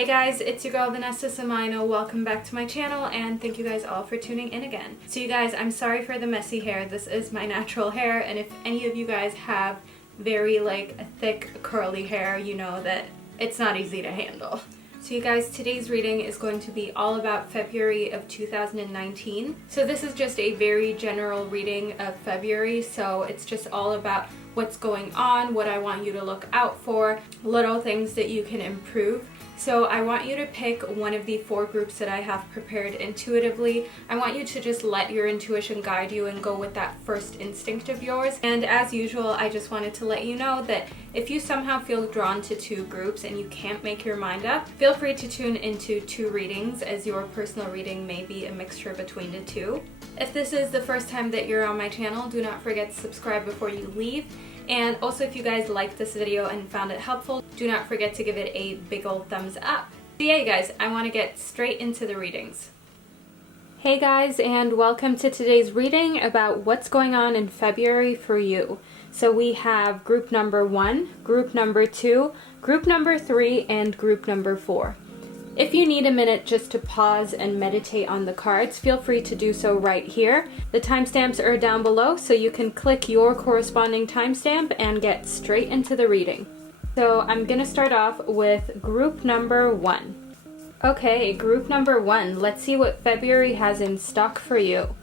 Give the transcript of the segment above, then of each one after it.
Hey guys, it's your girl Vanessa. Welcome back to my channel and thank you guys all for tuning in again. So you guys, I'm sorry for the messy hair. This is my natural hair, and if any of you guys have very thick curly hair, you know that it's not easy to handle. So you guys, today's reading is going to be all about February of 2019. So this is just a very general reading of February, so it's just all about what's going on, what I want you to look out for, little things that you can improve. So I want you to pick one of the 4 groups that I have prepared intuitively. I want you to just let your intuition guide you and go with that first instinct of yours. And as usual, I just wanted to let you know that if you somehow feel drawn to 2 groups and you can't make your mind up, feel free to tune into 2 readings, as your personal reading may be a mixture between the 2. If this is the first time that you're on my channel, do not forget to subscribe before you leave. And also, if you guys liked this video and found it helpful, do not forget to give it a big old thumbs up. So yeah, you guys, I want to get straight into the readings. Hey guys, and welcome to today's reading about what's going on in February for you. So we have group number 1, group number 2, group number 3, and group number 4. If you need a minute just to pause and meditate on the cards, feel free to do so right here. The timestamps are down below, so you can click your corresponding timestamp and get straight into the reading. So I'm going to start off with group number 1. Okay, group number 1, let's see what February has in stock for you.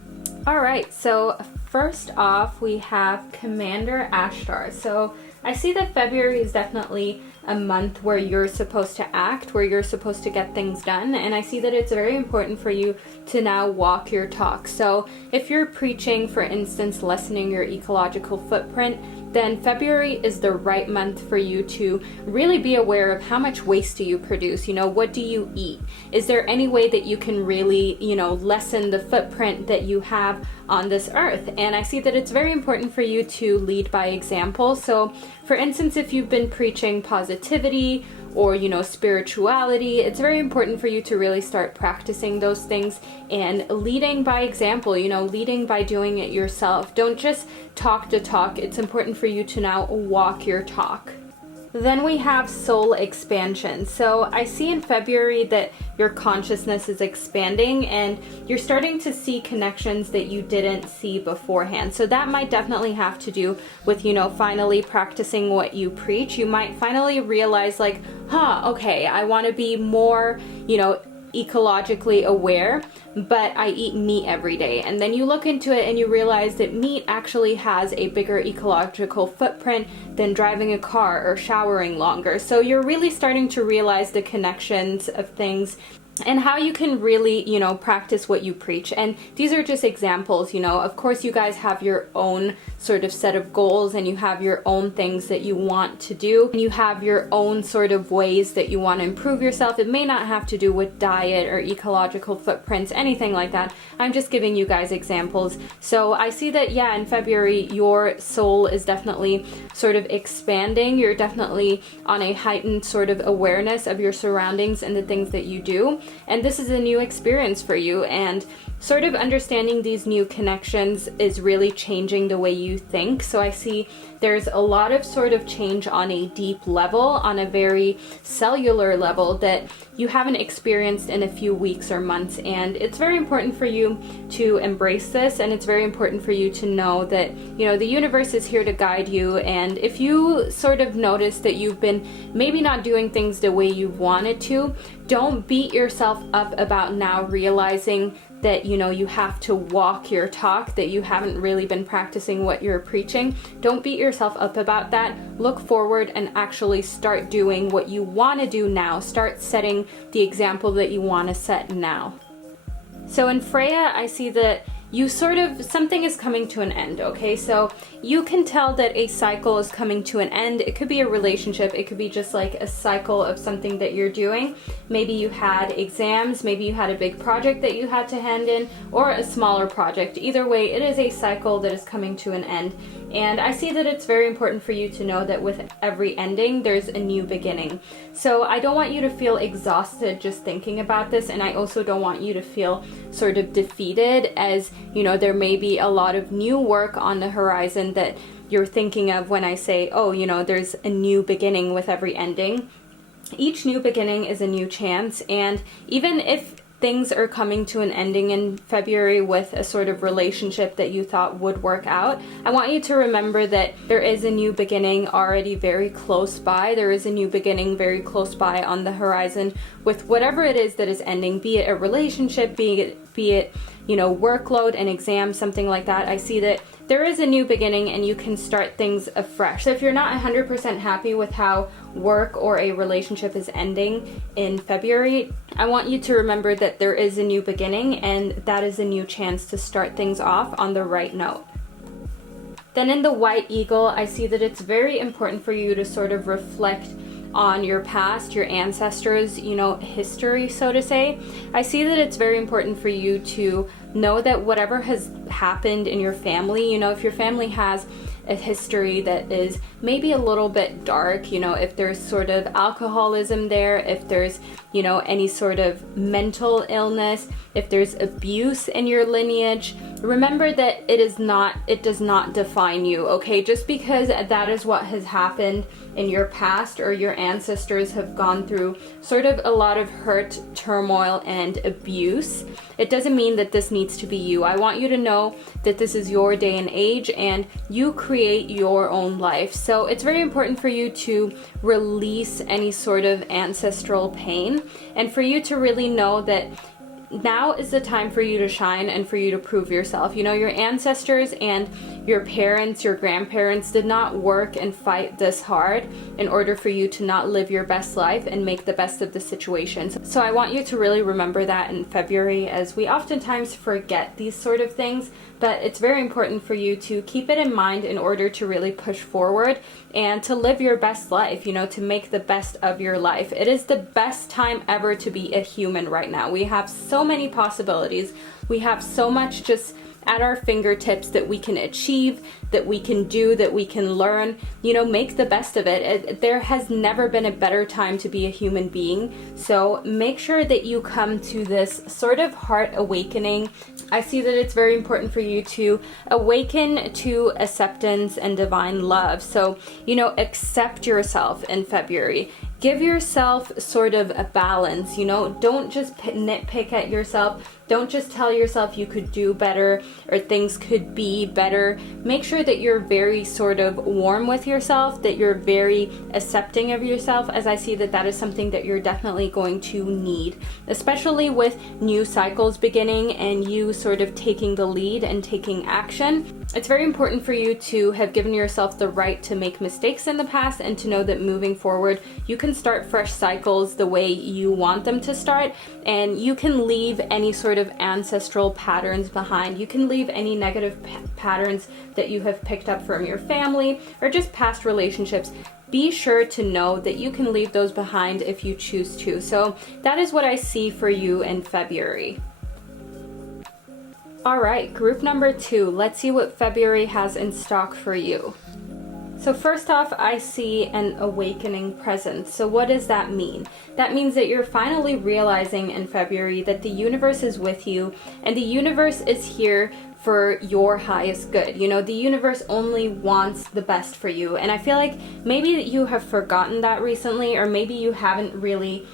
Alright, so first off we have Commander Ashtar. So I see that February is definitely a month where you're supposed to act, where you're supposed to get things done, and I see that it's very important for you to now walk your talk. So if you're preaching, for instance, lessening your ecological footprint, then February is the right month for you to really be aware of how much waste do you produce. What do you eat? Is there any way that you can really, lessen the footprint that you have on this earth? And I see that it's very important for you to lead by example. So for instance, if you've been preaching positivity or spirituality, it's very important for you to really start practicing those things and leading by example, leading by doing it yourself. Don't just talk to talk. It's important for you to now walk your talk. Then we have soul expansion. So I see in February that your consciousness is expanding and you're starting to see connections that you didn't see beforehand. So that might definitely have to do with, finally practicing what you preach. You might finally realize okay, I want to be more, ecologically aware, but I eat meat every day. And then you look into it and you realize that meat actually has a bigger ecological footprint than driving a car or showering longer. So you're really starting to realize the connections of things and how you can really, practice what you preach. And these are just examples, of course you guys have your own sort of set of goals and you have your own things that you want to do. And you have your own sort of ways that you want to improve yourself. It may not have to do with diet or ecological footprints, anything like that. I'm just giving you guys examples. So I see that, yeah, in February, your soul is definitely sort of expanding. You're definitely on a heightened sort of awareness of your surroundings and the things that you do. And this is a new experience for you, and sort of understanding these new connections is really changing the way you think. So I see there's a lot of sort of change on a deep level, on a very cellular level that you haven't experienced in a few weeks or months. And it's very important for you to embrace this, and it's very important for you to know that, the universe is here to guide you. And if you sort of notice that you've been maybe not doing things the way you wanted to, don't beat yourself up about now realizing that you have to walk your talk, that you haven't really been practicing what you're preaching. Don't beat yourself up about that. Look forward and actually start doing what you want to do now. Start setting the example that you want to set now. So in Freya, I see that something is coming to an end, okay? So you can tell that a cycle is coming to an end. It could be a relationship. It could be just like a cycle of something that you're doing. Maybe you had exams, maybe you had a big project that you had to hand in, or a smaller project. Either way, it is a cycle that is coming to an end. And I see that it's very important for you to know that with every ending, there's a new beginning. So I don't want you to feel exhausted just thinking about this, and I also don't want you to feel sort of defeated, as there may be a lot of new work on the horizon that you're thinking of when I say, there's a new beginning with every ending. Each new beginning is a new chance, and even if things are coming to an ending in February with a sort of relationship that you thought would work out, I want you to remember that there is a new beginning already very close by. There is a new beginning very close by on the horizon with whatever it is that is ending, be it a relationship, be it workload, an exam, something like that. I see that there is a new beginning and you can start things afresh. So if you're not 100% happy with how work or a relationship is ending in February, I want you to remember that there is a new beginning and that is a new chance to start things off on the right note. Then in the White Eagle, I see that it's very important for you to sort of reflect on your past, your ancestors, history, so to say. I see that it's very important for you to know that whatever has happened in your family, if your family has a history that is maybe a little bit dark, if there's sort of alcoholism there, if there's, any sort of mental illness, if there's abuse in your lineage, remember that it does not define you, okay? Just because that is what has happened in your past or your ancestors have gone through sort of a lot of hurt, turmoil, and abuse, it doesn't mean that this needs to be you. I want you to know that this is your day and age and you create your own life. So it's very important for you to release any sort of ancestral pain and for you to really know that now is the time for you to shine and for you to prove yourself. Your ancestors and your parents, your grandparents did not work and fight this hard in order for you to not live your best life and make the best of the situation. So I want you to really remember that in February, as we oftentimes forget these sort of things, but it's very important for you to keep it in mind in order to really push forward and to live your best life, to make the best of your life. It is the best time ever to be a human right now. We have so many possibilities. We have so much just at our fingertips that we can achieve, that we can do, that we can learn, make the best of it. There has never been a better time to be a human being. So make sure that you come to this sort of heart awakening. I see that it's very important for you to awaken to acceptance and divine love. So, accept yourself in February. Give yourself sort of a balance, don't just nitpick at yourself. Don't just tell yourself you could do better or things could be better. Make sure that you're very sort of warm with yourself, that you're very accepting of yourself, as I see that that is something that you're definitely going to need, especially with new cycles beginning and you sort of taking the lead and taking action. It's very important for you to have given yourself the right to make mistakes in the past and to know that moving forward, you can start fresh cycles the way you want them to start, and you can leave any sort of ancestral patterns behind. You can leave any negative patterns that you have picked up from your family or just past relationships. Be sure to know that you can leave those behind if you choose to. So that is what I see for you in February. All right, group number 2. Let's see what February has in stock for you. So first off, I see an awakening presence. So what does that mean? That means that you're finally realizing in February that the universe is with you and the universe is here for your highest good. The universe only wants the best for you. And I feel like maybe that you have forgotten that recently, or maybe you haven't really,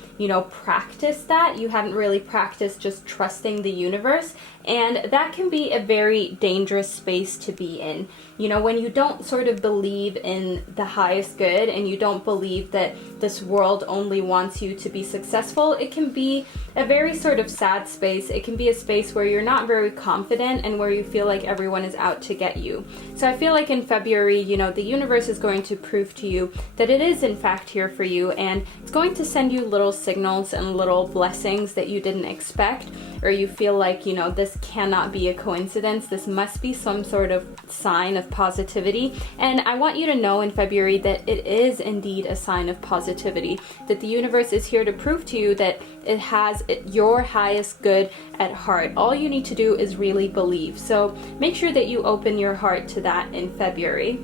practiced that. You haven't really practiced just trusting the universe. And that can be a very dangerous space to be in. When you don't sort of believe in the highest good and you don't believe that this world only wants you to be successful, it can be a very sort of sad space. It can be a space where you're not very confident and where you feel like everyone is out to get you. So I feel like in February, the universe is going to prove to you that it is in fact here for you, and it's going to send you little signals and little blessings that you didn't expect, or you feel like, this cannot be a coincidence. This must be some sort of sign of positivity. And I want you to know in February that it is indeed a sign of positivity, that the universe is here to prove to you that it has your highest good at heart. All you need to do is really believe. So make sure that you open your heart to that in February.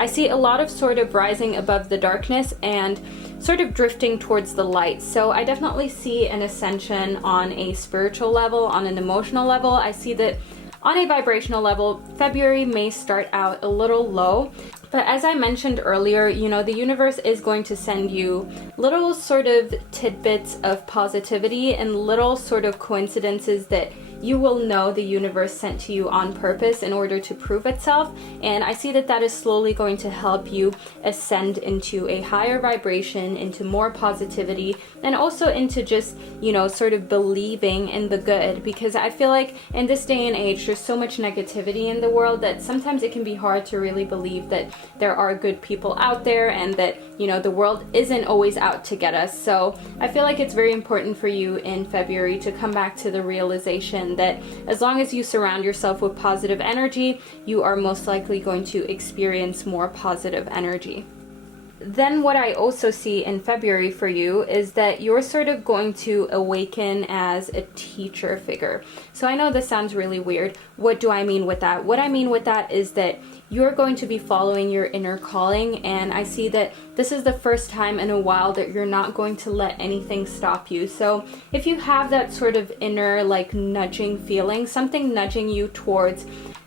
I see a lot of sort of rising above the darkness and sort of drifting towards the light. So I definitely see an ascension on a spiritual level, on an emotional level. I see that on a vibrational level, February may start out a little low, But as I mentioned earlier, you know, the universe is going to send you little sort of tidbits of positivity and little sort of coincidences that you will know the universe sent to you on purpose in order to prove itself. And I see that that is slowly going to help you ascend into a higher vibration, into more positivity, and also into just, you know, sort of believing in the good. Because I feel like in this day and age, there's so much negativity in the world that sometimes it can be hard to really believe that there are good people out there and that, you know, the world isn't always out to get us. So I feel like it's very important for you in February to come back to the realization that as long as you surround yourself with positive energy, you are most likely going to experience more positive energy. Then what I also see in February for you is that you're sort of going to awaken as a teacher figure. So I know this sounds really weird. What do I mean with that? What I mean with that is that you're going to be following your inner calling, and I see that this is the first time in a while that you're not going to let anything stop you. So if you have that sort of inner like nudging feeling, something nudging you towards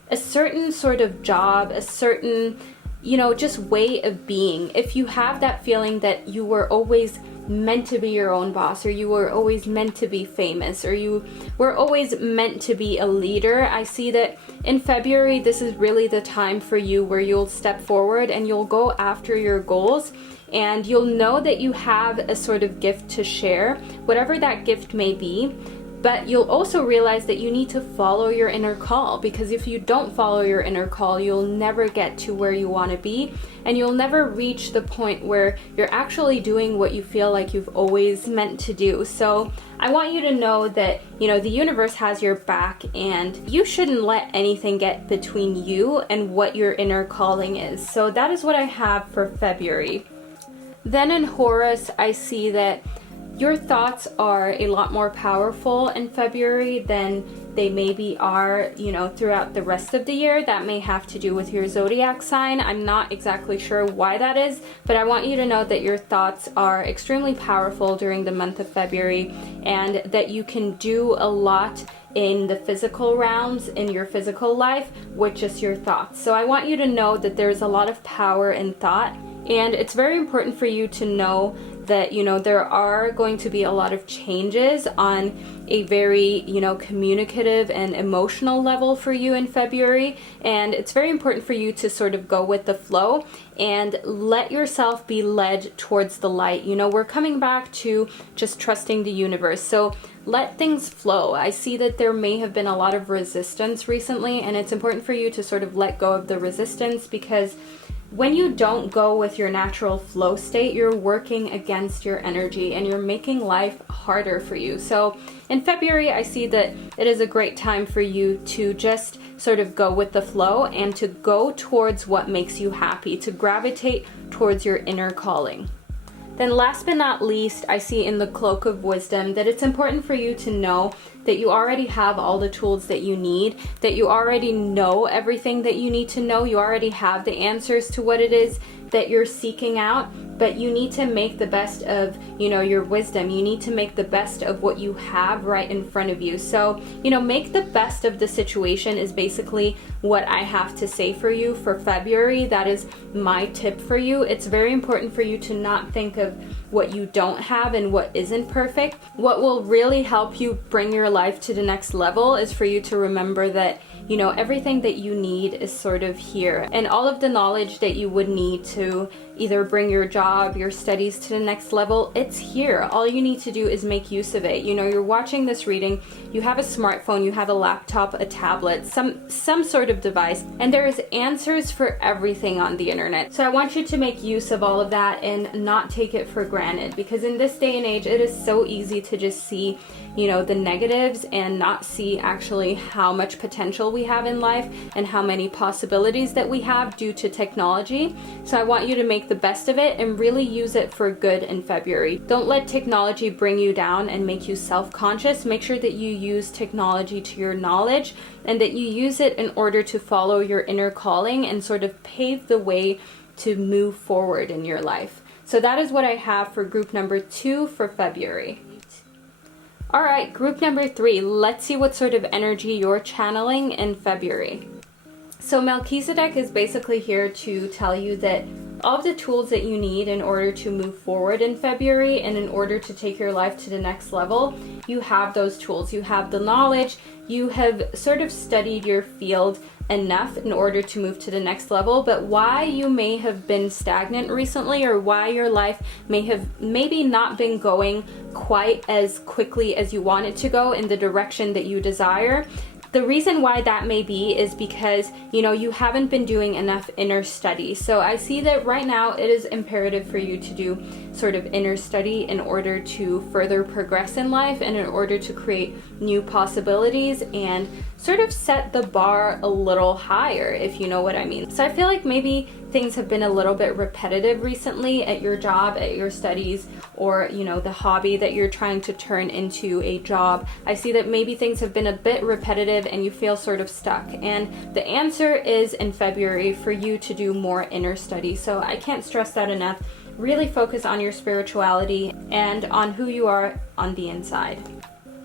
a certain sort of job, a certain, you know, just way of being. If you have that feeling that you were always meant to be your own boss, or you were always meant to be famous, or you were always meant to be a leader, I see that in February, this is really the time for you where you'll step forward and you'll go after your goals, and you'll know that you have a sort of gift to share, whatever that gift may be. But you'll also realize that you need to follow your inner call, because if you don't follow your inner call, you'll never get to where you want to be, and you'll never reach the point where you're actually doing what you feel like you've always meant to do. So I want you to know that, you know, the universe has your back, and you shouldn't let anything get between you and what your inner calling is. So that is what I have for February. Then in Horus, I see that your thoughts are a lot more powerful in February than they maybe are, you know, throughout the rest of the year. That may have to do with your zodiac sign. I'm not exactly sure why that is, but I want you to know that your thoughts are extremely powerful during the month of February, and that you can do a lot in the physical realms, in your physical life, with just your thoughts. So I want you to know that there's a lot of power in thought, and it's very important for you to know that, you know, there are going to be a lot of changes on a very, you know, communicative and emotional level for you in February, and it's very important for you to sort of go with the flow and let yourself be led towards the light. You know, we're coming back to just trusting the universe, so let things flow. I see that there may have been a lot of resistance recently, and it's important for you to sort of let go of the resistance, because when you don't go with your natural flow state, you're working against your energy and you're making life harder for you. So in February, I see that it is a great time for you to just sort of go with the flow and to go towards what makes you happy, to gravitate towards your inner calling. Then last but not least, I see in the Cloak of Wisdom that it's important for you to know that you already have all the tools that you need, that you already know everything that you need to know, you already have the answers to what it is that you're seeking out, but you need to make the best of, you know, your wisdom. You need to make the best of what you have right in front of you. So, you know, make the best of the situation is basically what I have to say for you for February. That is my tip for you. It's very important for you to not think of what you don't have and what isn't perfect. What will really help you bring your life to the next level is for you to remember that, you know, everything that you need is sort of here, and all of the knowledge that you would need to either bring your job, your studies to the next level, it's here. All you need to do is make use of it. You know, you're watching this reading, you have a smartphone, you have a laptop, a tablet, some sort of device, and there is answers for everything on the internet. So I want you to make use of all of that and not take it for granted, because in this day and age, it is so easy to just see, you know, the negatives and not see actually how much potential we have in life and how many possibilities that we have due to technology. So I want you to make the best of it and really use it for good in February. Don't let technology bring you down and make you self-conscious. Make sure that you use technology to your knowledge and that you use it in order to follow your inner calling and sort of pave the way to move forward in your life. So that is what I have for group number 2 for February. Alright, group number 3, let's see what sort of energy you're channeling in February. So Melchizedek is basically here to tell you that all of the tools that you need in order to move forward in February and in order to take your life to the next level, you have those tools. You have the knowledge. You have sort of studied your field enough in order to move to the next level. But why you may have been stagnant recently, or why your life may have maybe not been going quite as quickly as you want it to go in the direction that you desire, the reason why that may be is because, you haven't been doing enough inner study. So I see that right now it is imperative for you to do sort of inner study in order to further progress in life and in order to create new possibilities and sort of set the bar a little higher, if you know what I mean. So I feel like maybe things have been a little bit repetitive recently at your job, at your studies, or the hobby that you're trying to turn into a job. I see that maybe things have been a bit repetitive and you feel sort of stuck. And the answer is in February for you to do more inner study. So I can't stress that enough. Really focus on your spirituality and on who you are on the inside.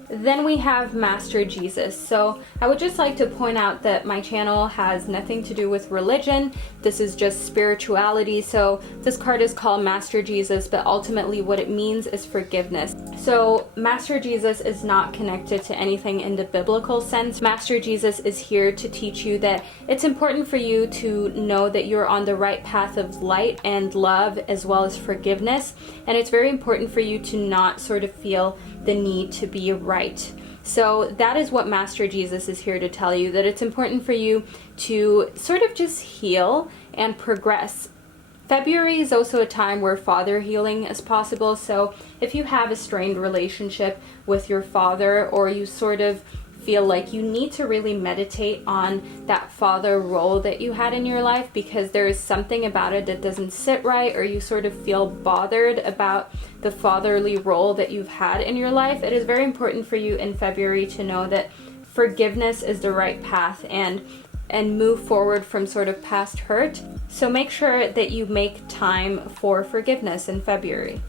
Then we have Master Jesus. So I would just like to point out that my channel has nothing to do with religion. This is just spirituality. So this card is called Master Jesus, but ultimately what it means is forgiveness. So Master Jesus is not connected to anything in the biblical sense. Master Jesus is here to teach you that it's important for you to know that you're on the right path of light and love as well as forgiveness. And it's very important for you to not sort of feel the need to be right. So that is what Master Jesus is here to tell you, that it's important for you to sort of just heal and progress. February is also a time where father healing is possible. So if you have a strained relationship with your father, or you sort of feel like you need to really meditate on that father role that you had in your life because there is something about it that doesn't sit right, or you sort of feel bothered about the fatherly role that you've had in your life, it is very important for you in February to know that forgiveness is the right path and move forward from sort of past hurt. So make sure that you make time for forgiveness in February.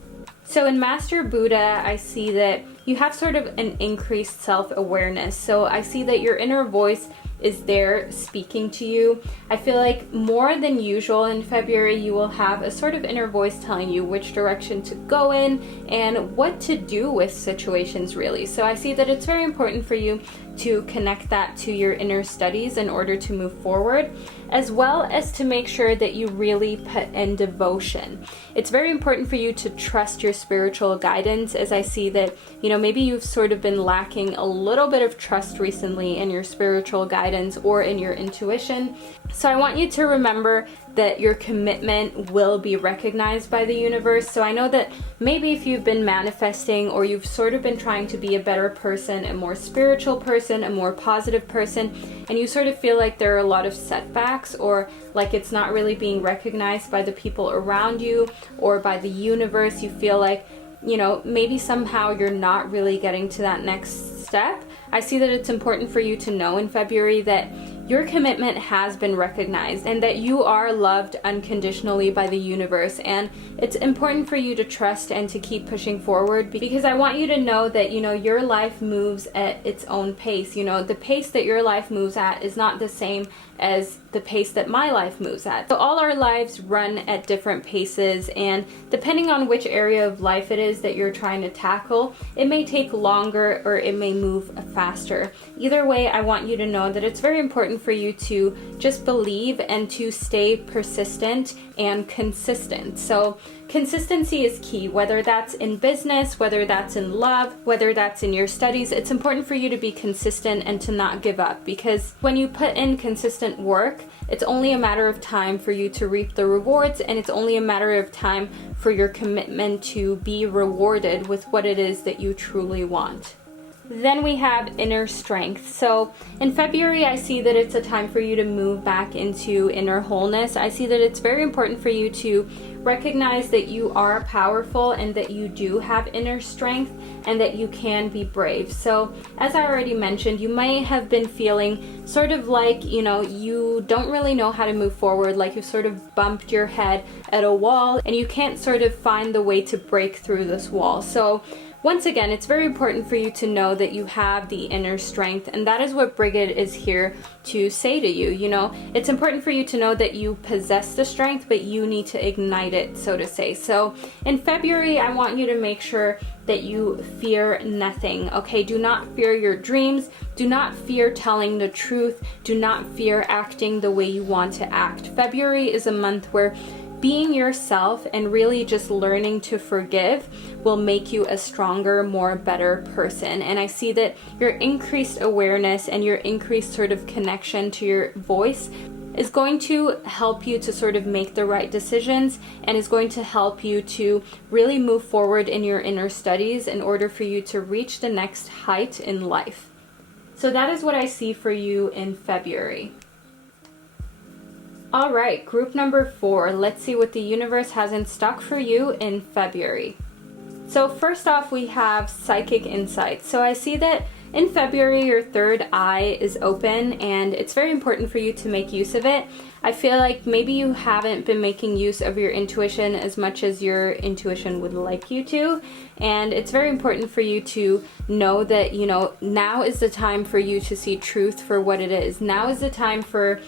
So in Master Buddha, I see that you have sort of an increased self-awareness. So I see that your inner voice is there speaking to you. I feel like more than usual in February, you will have a sort of inner voice telling you which direction to go in and what to do with situations, really. So I see that it's very important for you to connect that to your inner studies in order to move forward, as well as to make sure that you really put in devotion. It's very important for you to trust your spiritual guidance, as I see that, maybe you've sort of been lacking a little bit of trust recently in your spiritual guidance or in your intuition. So I want you to remember that your commitment will be recognized by the universe. So I know that maybe if you've been manifesting, or you've sort of been trying to be a better person, a more spiritual person, a more positive person, and you sort of feel like there are a lot of setbacks, or like it's not really being recognized by the people around you or by the universe, you feel like, maybe somehow you're not really getting to that next step. I see that it's important for you to know in February that your commitment has been recognized and that you are loved unconditionally by the universe. And it's important for you to trust and to keep pushing forward, because I want you to know that, your life moves at its own pace. The pace that your life moves at is not the same as the pace that my life moves at. So all our lives run at different paces, and depending on which area of life it is that you're trying to tackle, it may take longer or it may move faster. Either way, I want you to know that it's very important for you to just believe and to stay persistent and consistent. So consistency is key, whether that's in business, whether that's in love, whether that's in your studies. It's important for you to be consistent and to not give up, because when you put in consistent work, it's only a matter of time for you to reap the rewards, and it's only a matter of time for your commitment to be rewarded with what it is that you truly want. Then we have inner strength. So in February, I see that it's a time for you to move back into inner wholeness. I see that it's very important for you to recognize that you are powerful and that you do have inner strength and that you can be brave. So as I already mentioned, you may have been feeling sort of like, you don't really know how to move forward, like you've sort of bumped your head at a wall and you can't sort of find the way to break through this wall. So once again, it's very important for you to know that you have the inner strength, and that is what Brigid is here to say to you. You know, it's important for you to know that you possess the strength, but you need to ignite it, so to say. So in February, I want you to make sure that you fear nothing, okay? Do not fear your dreams. Do not fear telling the truth. Do not fear acting the way you want to act. February is a month where being yourself and really just learning to forgive will make you a stronger, more better person. And I see that your increased awareness and your increased sort of connection to your voice is going to help you to sort of make the right decisions, and is going to help you to really move forward in your inner studies in order for you to reach the next height in life. So that is what I see for you in February. All right, group number 4. Let's see what the universe has in stock for you in February. So first off, we have psychic insight. So I see that in February, your third eye is open, and it's very important for you to make use of it. I feel like maybe you haven't been making use of your intuition as much as your intuition would like you to. And it's very important for you to know that, you know, now is the time for you to see truth for what it is. Now is the time for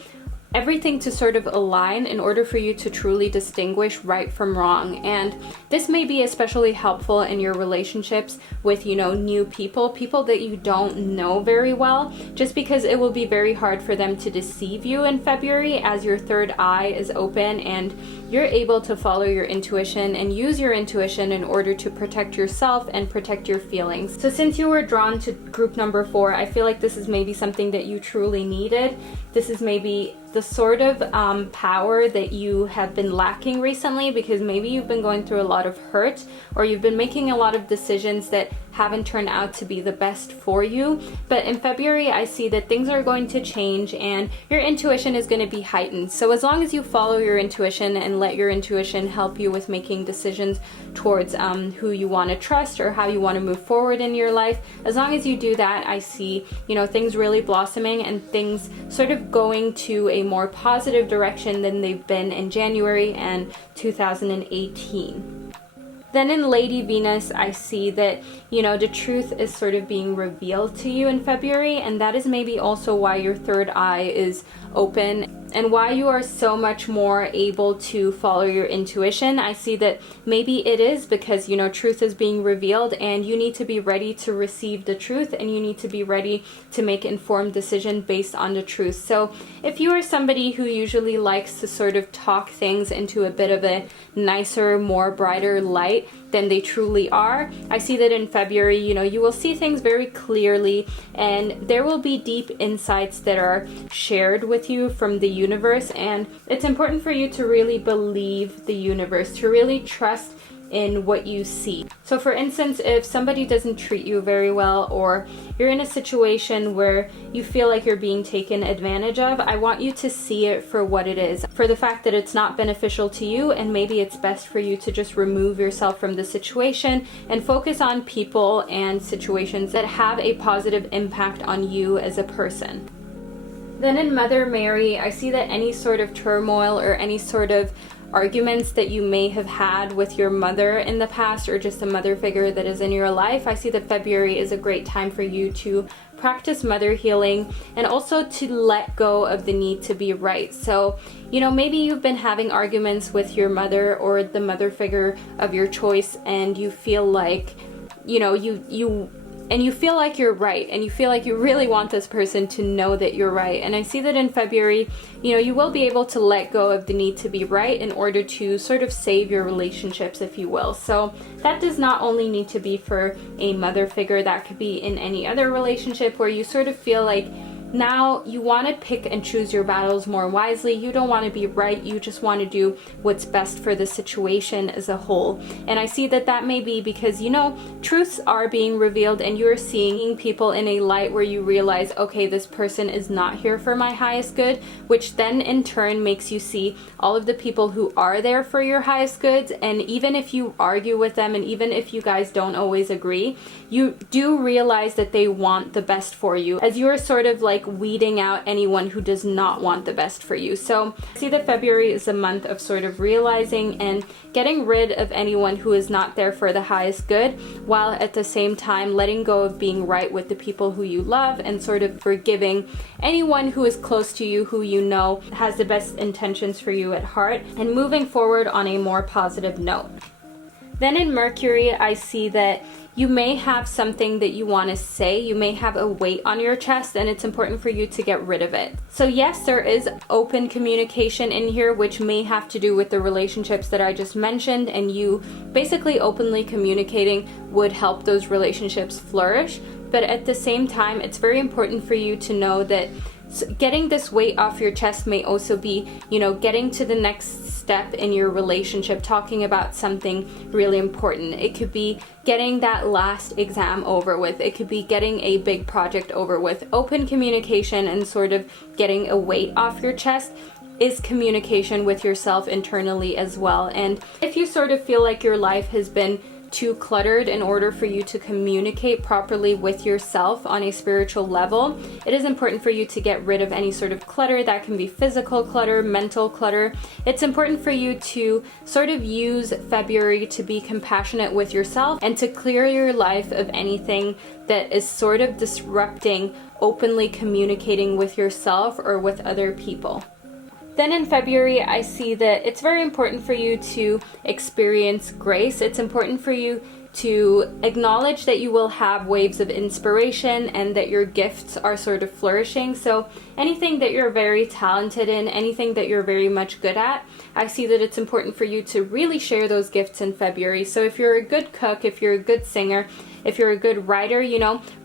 everything to sort of align in order for you to truly distinguish right from wrong. And this may be especially helpful in your relationships with, you know, new people that you don't know very well, just because it will be very hard for them to deceive you in February as your third eye is open and you're able to follow your intuition and use your intuition in order to protect yourself and protect your feelings. So since you were drawn to group number 4, I feel like this is maybe something that you truly needed. This is maybe the sort of power that you have been lacking recently, because maybe you've been going through a lot of hurt, or you've been making a lot of decisions that haven't turned out to be the best for you. But in February, I see that things are going to change and your intuition is going to be heightened. So as long as you follow your intuition and let your intuition help you with making decisions towards who you want to trust or how you want to move forward in your life, as long as you do that, I see, you know, things really blossoming and things sort of going to a more positive direction than they've been in January and 2018. Then in Lady Venus, I see that, you know, the truth is sort of being revealed to you in February, and that is maybe also why your third eye is open and why you are so much more able to follow your intuition. I see that maybe it is because, you know, truth is being revealed and you need to be ready to receive the truth, and you need to be ready to make informed decisions based on the truth. So if you are somebody who usually likes to sort of talk things into a bit of a nicer, more brighter light than they truly are, I see that in February, you know, you will see things very clearly, and there will be deep insights that are shared with you from the universe. And it's important for you to really believe the universe, to really trust in what you see. So for instance, if somebody doesn't treat you very well, or you're in a situation where you feel like you're being taken advantage of, I want you to see it for what it is, for the fact that it's not beneficial to you, and maybe it's best for you to just remove yourself from the situation and focus on people and situations that have a positive impact on you as a person. Then in Mother Mary, I see that any sort of turmoil or any sort of arguments that you may have had with your mother in the past, or just a mother figure that is in your life, I see that February is a great time for you to practice mother healing and also to let go of the need to be right. So, you know, maybe you've been having arguments with your mother or the mother figure of your choice, and you feel like, you know, you feel like you're right, and you feel like you really want this person to know that you're right. And I see that in February, you know, you will be able to let go of the need to be right in order to sort of save your relationships, if you will. So that does not only need to be for a mother figure, that could be in any other relationship where you sort of feel like now you want to pick and choose your battles more wisely. You don't want to be right, you just want to do what's best for the situation as a whole. And I see that that may be because, you know, truths are being revealed and you're seeing people in a light where you realize, okay, this person is not here for my highest good, which then in turn makes you see all of the people who are there for your highest goods. And even if you argue with them, and even if you guys don't always agree, you do realize that they want the best for you, as you're sort of like like weeding out anyone who does not want the best for you. So I see that February is a month of sort of realizing and getting rid of anyone who is not there for the highest good, while at the same time letting go of being right with the people who you love and sort of forgiving anyone who is close to you, who you know has the best intentions for you at heart, and moving forward on a more positive note. Then in Mercury, I see that you may have something that you want to say. You may have a weight on your chest, and it's important for you to get rid of it. So yes, there is open communication in here, which may have to do with the relationships that I just mentioned, and you basically openly communicating would help those relationships flourish. But at the same time, it's very important for you to know that getting this weight off your chest may also be, getting to the next step in your relationship, talking about something really important. It could be getting that last exam over with. It could be getting a big project over with. Open communication and sort of getting a weight off your chest is communication with yourself internally as well. And if you sort of feel like your life has been too cluttered in order for you to communicate properly with yourself on a spiritual level, it is important for you to get rid of any sort of clutter. That can be physical clutter, mental clutter. It's important for you to sort of use February to be compassionate with yourself and to clear your life of anything that is sort of disrupting openly communicating with yourself or with other people. Then in February, I see that it's very important for you to experience grace. It's important for you to acknowledge that you will have waves of inspiration and that your gifts are sort of flourishing. So anything that you're very talented in, anything that you're very much good at, I see that it's important for you to really share those gifts in February. So if you're a good cook, if you're a good singer, if you're a good writer,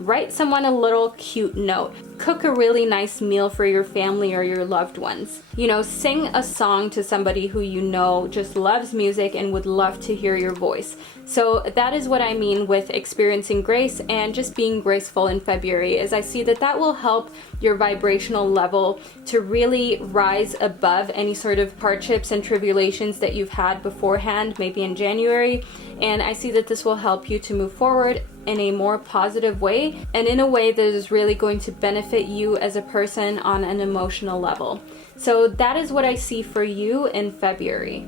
write someone a little cute note. Cook a really nice meal for your family or your loved ones. Sing a song to somebody who just loves music and would love to hear your voice. So that is what I mean with experiencing grace and just being graceful in February, is I see that will help your vibrational level to really rise above any sort of hardships and tribulations that you've had beforehand, maybe in January. And I see that this will help you to move forward in a more positive way and in a way that is really going to benefit you as a person on an emotional level. So that is what I see for you in February.